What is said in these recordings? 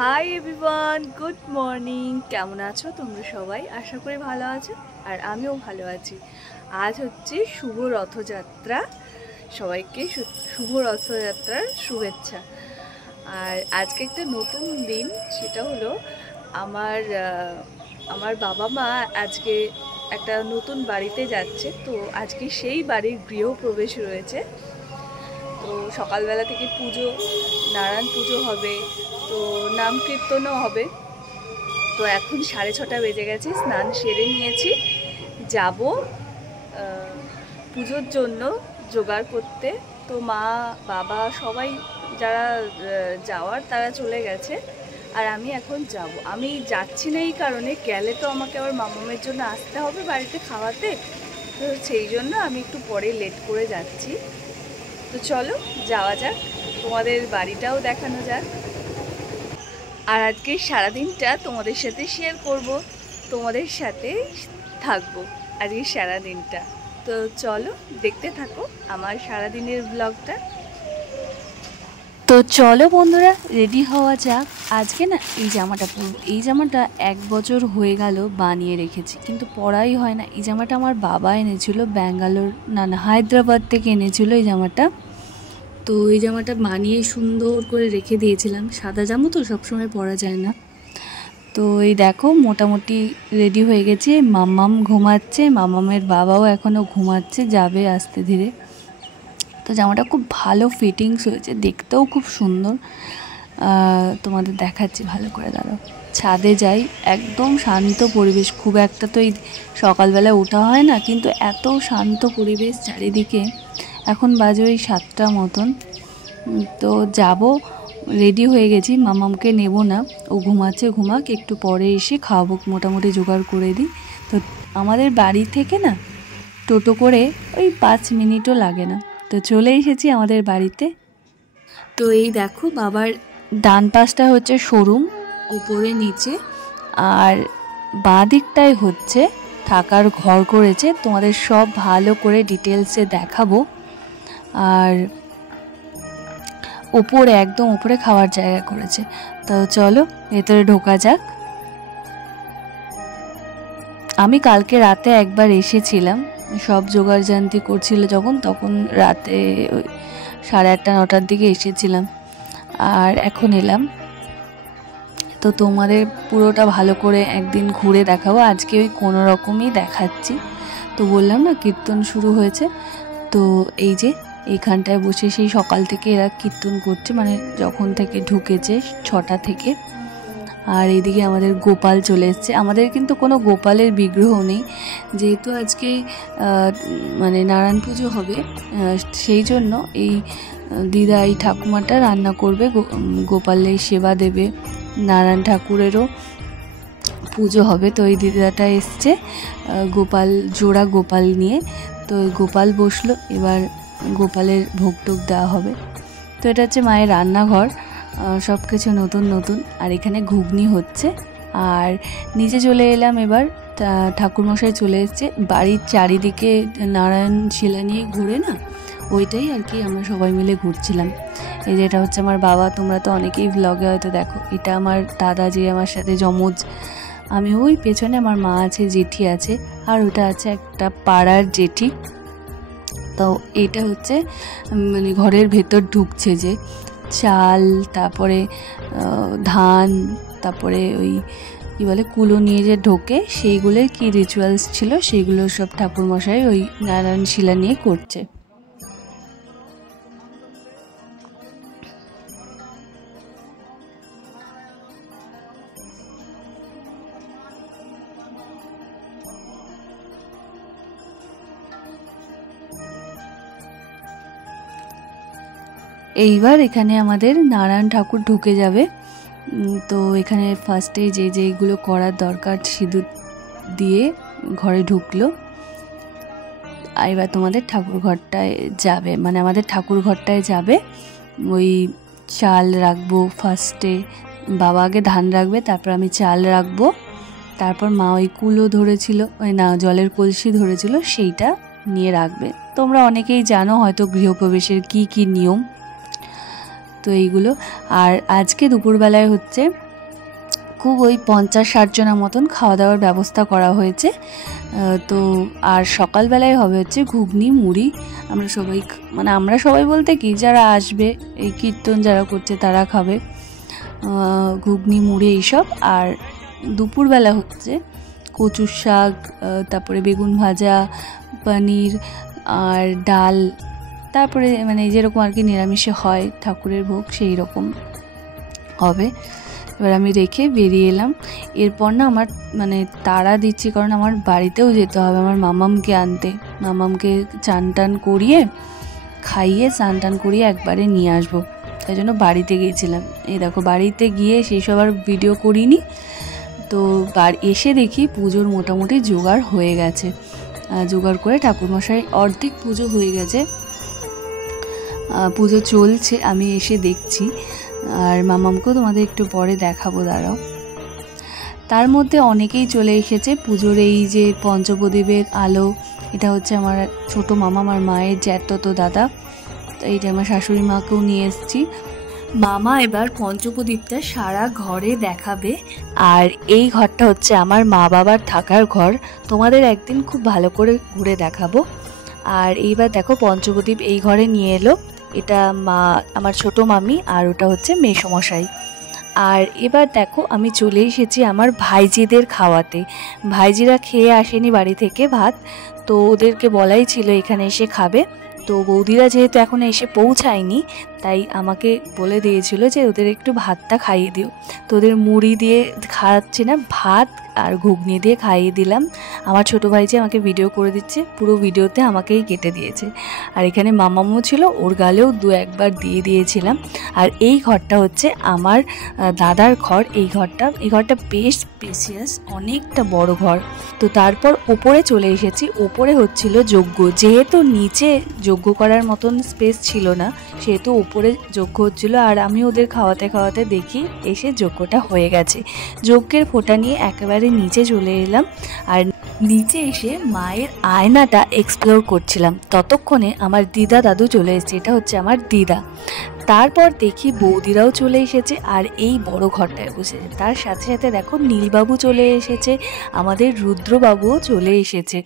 Hi everyone, good morning. কেমন আছো তোমরা সবাই? আশা করি ভালো আছো, আর আমিও ভালো আছি। আজ হচ্ছে শুভ রথযাত্রা। সবাইকে শুভ রথযাত্রার শুভেচ্ছা। আর আজকে একটা নতুন দিন, সেটা হলো আমার বাবা মা আজকে একটা নতুন বাড়িতে যাচ্ছে। তো আজকে সেই বাড়ির গৃহপ্রবেশ রয়েছে। তো সকালবেলা থেকে পুজো, নারায়ণ পুজো হবে, তো নাম কীর্তনও হবে। তো এখন 6:30 বেজে গেছে, স্নান সেরে নিয়েছি, যাব পুজোর জন্য জোগাড় করতে। তো মা বাবা সবাই যারা যাওয়ার তারা চলে গেছে, আর আমি এখন যাব। আমি যাচ্ছি না এই কারণে, গেলে তো আমাকে আবার মামামের জন্য আসতে হবে বাড়িতে খাওয়াতে। তো সেই জন্য আমি একটু পরে লেট করে যাচ্ছি। তো চলো যাওয়া যাক, তোমাদের বাড়িটাও দেখানো যাক। আর আজকে সারাদিনটা তোমাদের সাথে শেয়ার করব, তোমাদের সাথে থাকবো আজকে সারাদিনটা। তো চলো দেখতে থাকো আমার সারাদিনের ব্লগটা। তো চলো বন্ধুরা, রেডি হওয়া যাক। আজকে না এই জামাটা পরবো। এই জামাটা 1 বছর হয়ে গেল বানিয়ে রেখেছি, কিন্তু পরাই হয় না। এই জামাটা আমার বাবা এনেছিল ব্যাঙ্গালোর, না হায়দ্রাবাদ থেকে এনেছিল এই জামাটা। তো এই জামাটা বানিয়ে সুন্দর করে রেখে দিয়েছিলাম। সাদা জামা তো সবসময় পরা যায় না। তো এই দেখো মোটামুটি রেডি হয়ে গেছে। মাম্মাম ঘুমাচ্ছে, মাম্মামের বাবাও এখনও ঘুমাচ্ছে, যাবে আস্তে ধীরে। তো জামাটা খুব ভালো ফিটিংস হয়েছে, দেখতেও খুব সুন্দর। তোমাদের দেখাচ্ছি ভালো করে, দাঁড়াও। ছাদে যাই, একদম শান্ত পরিবেশ। খুব একটা তো এই সকালবেলা ওঠা হয় না, কিন্তু এত শান্ত পরিবেশ চারিদিকে। এখন বাজে ওই 7টা মতন। তো যাব, রেডি হয়ে গেছি। মামামকে নেব না, ও ঘুমাচ্ছে, ঘুমাক, একটু পরে এসে খাওয়াবো, মোটামুটি জোগাড় করে দিই। তো আমাদের বাড়ি থেকে না টোটো করে ওই 5 মিনিটও লাগে না। তো চলে এসেছি আমাদের বাড়িতে। তো এই দেখো, বাবার ডান পাশটা হচ্ছে শোরুম, উপরে নিচে, আর বাঁ দিকটাই হচ্ছে থাকার ঘর করেছে। তোমাদের সব ভালো করে ডিটেলসে দেখাবো। আর উপরে, একদম উপরে খাওয়ার জায়গা করেছে। তো চলো ভেতরে ঢোকা যাক। আমি কালকে রাতে একবার এসেছিলাম, সব জোগাড়জান্তি করছিল যখন, তখন রাতে 8:30-9টার দিকে এসেছিলাম, আর এখন এলাম। তো তোমাদের পুরোটা ভালো করে একদিন ঘুরে দেখাবো। আজকে ওই কোনো রকমই দেখাচ্ছি। তো বললাম না কীর্তন শুরু হয়েছে। তো এই যে এইখানটায় বসে সেই সকাল থেকে এরা কীর্তন করছে, মানে যখন থেকে ঢুকেছে 6টা থেকে। আর এইদিকে আমাদের গোপাল চলে এসছে। আমাদের কিন্তু কোনো গোপালের বিগ্রহ নেই, যেহেতু আজকে মানে নারায়ণ পুজো হবে, সেই জন্য এই দিদা, এই ঠাকুমাটা রান্না করবে, গোপালের সেবা দেবে। নারায়ণ ঠাকুরেরও পুজো হবে। তো এই দিদাটা এসছে গোপাল, জোড়া গোপাল নিয়ে। তো গোপাল বসলো, এবার গোপালের ভোগ টোগ দেওয়া হবে। তো এটা হচ্ছে মায়ের রান্নাঘর, সব কিছু নতুন নতুন। আর এখানে ঘুগনি হচ্ছে। আর নিচে চলে এলাম এবার, ঠাকুরমশাই চলে এসছে। বাড়ির চারিদিকে নারায়ণ শিলা নিয়ে ঘুরে না, ওইটাই আর কি আমরা সবাই মিলে ঘুরছিলাম। এই যে এটা হচ্ছে আমার বাবা, তোমরা তো অনেকেই ব্লগে হয়তো দেখো। এটা আমার দাদা, যে আমার সাথে যমজ। আমি ওই পেছনে আমার মা আছে, জেঠি আছে, আর ওটা আছে একটা পাড়ার জেঠি। তো এটা হচ্ছে মানে ঘরের ভেতর ঢুকছে যে চাল, তারপরে ধান, তারপরে ওই কী বলে কুলো নিয়ে যে ঢোকে, সেইগুলোর কি রিচুয়ালস ছিল সেইগুলো সব ঠাকুরমশাই ওই নারায়ণ শিলা নিয়ে করছে। এইবার এখানে আমাদের নারায়ণ ঠাকুর ঢুকে যাবে। তো এখানে ফার্স্টে যেগুলো করার দরকার সিঁদুর দিয়ে ঘরে ঢুকলো। এবার তোমাদের ঠাকুর ঘরটায় যাবে, মানে আমাদের ঠাকুর ঘরটায় যাবে। ওই চাল রাখবো ফার্স্টে, বাবা আগে ধান রাখবে, তারপর আমি চাল রাখবো, তারপর মা ওই কুলো ধরেছিল, ওই না জলের কলসি ধরেছিল, সেইটা নিয়ে রাখবে। তোমরা অনেকেই জানো হয়তো গৃহপ্রবেশের কি কি নিয়ম। তো এইগুলো। আর আজকে দুপুরবেলায় হচ্ছে খুব ওই 50-60 জনের মতন খাওয়া দাওয়ার ব্যবস্থা করা হয়েছে। তো আর সকালবেলায় হবে হচ্ছে ঘুগনি মুড়ি। আমরা সবাই বলতে কি যারা আসবে এই কীর্তন যারা করছে তারা খাবে ঘুগনি মুড়ি এইসব। আর দুপুরবেলা হচ্ছে কচুর শাক, তারপরে বেগুন ভাজা, পনির আর ডাল, তারপরে মানে যেরকম আর কি নিরামিষে হয় ঠাকুরের ভোগ সেই রকম হবে। এবার আমি রেখে বেরিয়ে এলাম। এরপর না আমার মানে তাড়া দিচ্ছি, কারণ আমার বাড়িতেও যেতে হবে আমার মামামকে আনতে। মামামকে চান টান করিয়ে খাইয়ে চান টান করিয়ে একবারে নিয়ে আসবো, তাই জন্য বাড়িতে গিয়েছিলাম। এই দেখো বাড়িতে গিয়ে সেই সব আর ভিডিও করিনি। তো এসে দেখি পুজোর মোটামুটি জোগাড় হয়ে গেছে। জোগাড় করে ঠাকুরমশাই অর্ধেক পুজো হয়ে গেছে, পুজো চলছে, আমি এসে দেখছি। আর মামামকেও তোমাদের একটু পরে দেখাবো, দাঁড়াও। তার মধ্যে অনেকেই চলে এসেছে পুজোর এই যে পঞ্চপ্রদীপের আলো। এটা হচ্ছে আমার ছোট মামা, আমার মায়ের জ্যাঠতো দাদা। তো এই যে আমার শাশুড়ি মাকেও নিয়ে এসেছি। মামা এবার পঞ্চপ্রদীপটা সারা ঘরে দেখাবে। আর এই ঘরটা হচ্ছে আমার মা বাবার থাকার ঘর, তোমাদের একদিন খুব ভালো করে ঘুরে দেখাবো। আর এইবার দেখো পঞ্চপ্রদীপ এই ঘরে নিয়ে এলো। এটা আমার ছোট মামি, আর ওটা হচ্ছে মেসোমশাই। আর এবার দেখো আমি চলে এসেছি আমার ভাইজিদের খাওয়াতে। ভাইজিরা খেয়ে আসেনি বাড়ি থেকে ভাত, তো ওদেরকে বলাই ছিল এখানে এসে খাবে। তো বৌদিরা যেহেতু এখনো এসে পৌঁছায়নি, তাই আমাকে বলে দিয়েছিল যে ওদের একটু ভাতটা খাইয়ে দিও। তো ওদের মুড়ি দিয়ে খাওয়াচ্ছি না, ভাত আর ঘুগনি দিয়ে খাইয়ে দিলাম। আমার ছোটো ভাইজি আমাকে ভিডিও করে দিচ্ছে, পুরো ভিডিওতে আমাকেই কেটে দিয়েছে। আর এখানে মামামও ছিল, ওর গালেও 2-1 দিয়ে দিয়েছিলাম। আর এই ঘরটা হচ্ছে আমার দাদার ঘর। এই ঘরটা বেশ স্পেসিয়াস, অনেকটা বড় ঘর। তো তারপর ওপরে চলে এসেছি। ওপরে হচ্ছিল যজ্ঞ, যেহেতু নিচে যজ্ঞ করার মতন স্পেস ছিল না, সেহেতু উপরে যজ্ঞ হচ্ছিল। আর আমি ওদের খাওয়াতে খাওয়াতে দেখি এসে যজ্ঞটা হয়ে গেছে। যজ্ঞের ফোঁটা নিয়ে একেবারে নিচে চলে এলাম। আর নিচে এসে মায়ের আয়নাটা এক্সপ্লোর করছিলাম। ততক্ষণে আমার দিদা দাদু চলে এসেছে, এটা হচ্ছে আমার দিদা। তারপর দেখি বৌদিরাও চলে এসেছে আর এই বড় ঘরটায় বসেছে। তার সাথে সাথে দেখো নীলবাবু চলে এসেছে, আমাদের রুদ্রবাবুও চলে এসেছে।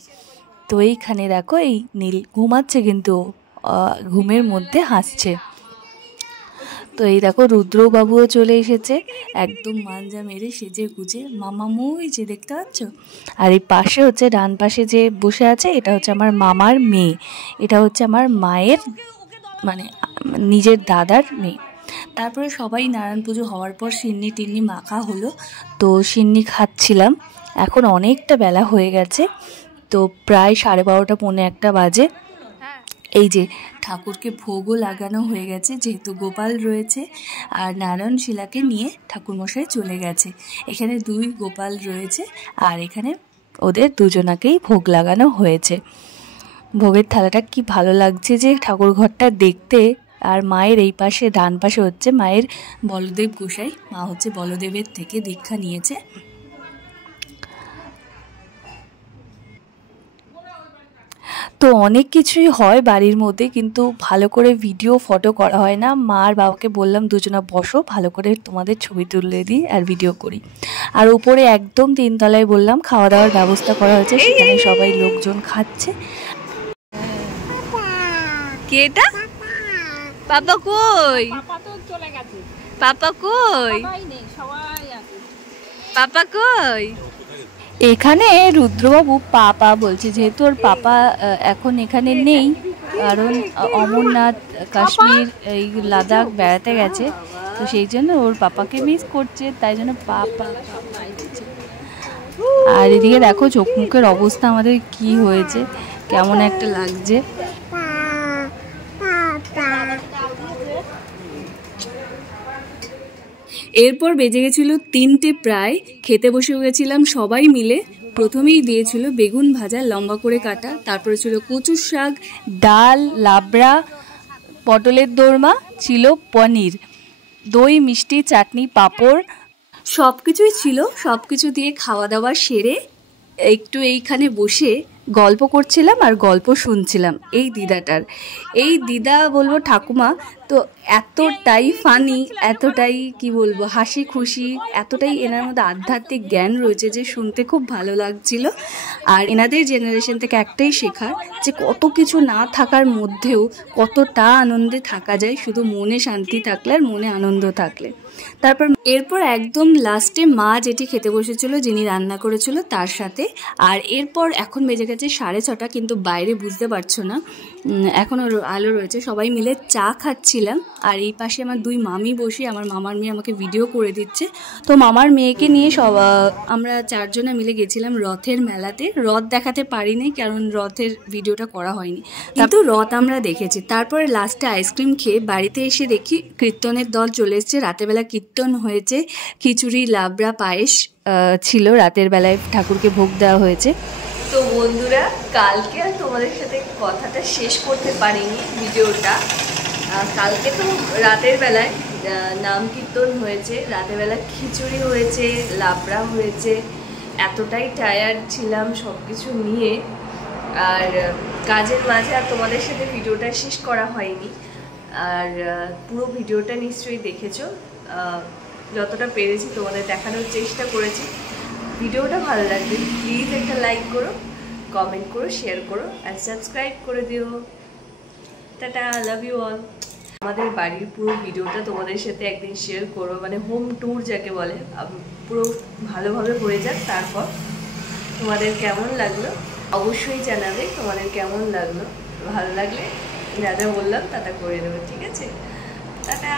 তো এইখানে দেখো এই নীল ঘুমাচ্ছে, কিন্তু ঘুমের মধ্যে হাসছে। তো এই দেখো রুদ্রবাবুও চলে এসেছে, একদম মাঞ্জা মেরে সেজে গুজে। মামামু এই যে দেখতে পাচ্ছ। আর এই পাশে হচ্ছে ডান পাশে যে বসে আছে, এটা হচ্ছে আমার মামার মেয়ে। এটা হচ্ছে আমার মায়ের মানে নিজের দাদার মেয়ে। তারপরে সবাই নারায়ণ পুজো হওয়ার পর সিন্নি টিন্নি মাখা হলো, তো সিন্নি খাচ্ছিলাম। এখন অনেকটা বেলা হয়ে গেছে, তো প্রায় 12:30 পৌনে 1 বাজে। এই যে ঠাকুরকে ভোগও লাগানো হয়ে গেছে, যেহেতু গোপাল রয়েছে। আর নারায়ণ শিলাকে নিয়ে ঠাকুরমশাই চলে গেছে। এখানে 2 গোপাল রয়েছে, আর এখানে ওদের দুজনাকেই ভোগ লাগানো হয়েছে। ভোগের থালাটা কি ভালো লাগছে যে ঠাকুর ঘরটা দেখতে। আর মায়ের এই পাশে ডান পাশে হচ্ছে মায়ের বলদেব গোসাই, মা হচ্ছে বলদেবের থেকে দীক্ষা নিয়েছে। তো অনেক কিছুই হয় বাড়ির মধ্যে, কিন্তু ভালো করে ভিডিও ফটো করা হয় না। মা আর বাবাকে বললাম দুজনা বসো, ভালো করে তোমাদের ছবি তুলে দিই আর ভিডিও করি। আর উপরে একদম 3 তলায় বললাম খাওয়া দাওয়ার ব্যবস্থা করা হয়েছে, সেখানে সবাই লোকজন খাচ্ছে। কে এটা? পাপা কই? পাপা কই? পাপা কই? এখানে রুদ্রবাবু পাপা বলছে, যেহেতু ওর পাপা এখন এখানে নেই, কারণ অমরনাথ, কাশ্মীর, এই লাদাখ বেড়াতে গেছে। তো সেই জন্য ওর পাপাকে মিস করছে, তাই জন্য পাপা। আর এদিকে দেখো চোখ মুখের অবস্থা আমাদের কি হয়েছে, কেমন একটা লাগছে। এরপর বেজে গেছিল 3টে প্রায়, খেতে বসে গেছিলাম সবাই মিলে। প্রথমেই দিয়েছিল বেগুন ভাজা লম্বা করে কাটা, তারপরে ছিল কচুর শাক, ডাল, লাবড়া, পটলের দোরমা, ছিল পনির, দই, মিষ্টি, চাটনি, পাঁপড়, সব কিছুই ছিল। সব কিছু দিয়ে খাওয়া দাওয়া সেরে একটু এইখানে বসে গল্প করছিলাম আর গল্প শুনছিলাম এই দিদাটার। এই দিদা বলবো ঠাকুমা, তো এতটাই ফানি, এতটাই কি বলবো হাসি খুশি, এতটাই এনার মধ্যে আধ্যাত্মিক জ্ঞান রয়েছে যে শুনতে খুব ভালো লাগছিল। আর এনাদের জেনারেশন থেকে একটাই শেখার যে কত কিছু না থাকার মধ্যেও কতটা আনন্দে থাকা যায় শুধু মনে শান্তি থাকলে আর মনে আনন্দ থাকলে। তারপর এরপর একদম লাস্টে মা যেটি খেতে বসেছিল, যিনি রান্না করেছিল তার সাথে। আর এরপর এখন বেজে গেছে 6:30, কিন্তু বাইরে বুঝতে পারছো না এখনও আলো রয়েছে। সবাই মিলে চা খাচ্ছিলাম আর এই পাশে আমার 2 মামি বসে, আমার মামার মেয়ে আমাকে ভিডিও করে দিচ্ছে। তো মামার মেয়েকে নিয়ে আমরা 4 জনে মিলে গেছিলাম রথের মেলাতে। রথ দেখাতে পারিনি কারণ রথের ভিডিওটা করা হয়নি, কিন্তু রথ আমরা দেখেছি। তারপরে লাস্টে আইসক্রিম খেয়ে বাড়িতে এসে দেখি কীর্তনের দল চলে এসছে। রাতেরবেলা কীর্তন হয়েছে, খিচুড়ি লাবড়া পায়েস ছিল, রাতের বেলায় ঠাকুরকে ভোগ দেওয়া হয়েছে। তো বন্ধুরা, কালকে আর তোমাদের সাথে কথাটা শেষ করতে পারিনি ভিডিওটা। কালকে তো রাতের বেলায় নাম কীর্তন হয়েছে, রাতের বেলা খিচুড়ি হয়েছে, লাবড়া হয়েছে। এতটাই টায়ার্ড ছিলাম সব কিছু নিয়ে, আর কাজের মাঝে আর তোমাদের সাথে ভিডিওটা শেষ করা হয়নি। আর পুরো ভিডিওটা নিশ্চয়ই দেখেছো, যতটা পেরেছি তোমাদের দেখানোর চেষ্টা করেছি। ভিডিওটা ভালো লাগবে প্লিজ একটা লাইক করো, কমেন্ট করো, শেয়ার করো আর সাবস্ক্রাইব করে দিও। Tata, love you all. আমাদের বাড়ির পুরো ভিডিওটা তোমাদের সাথে একদিন শেয়ার করো, মানে হোম ট্যুর যাকে বলে, পুরো ভালোভাবে হয়ে যাক। তারপর তোমাদের কেমন লাগলো অবশ্যই জানাবে, তোমাদের কেমন লাগলো। ভালো লাগলে যা যা বললাম তাটা করে দেবে, ঠিক আছে? টাটা।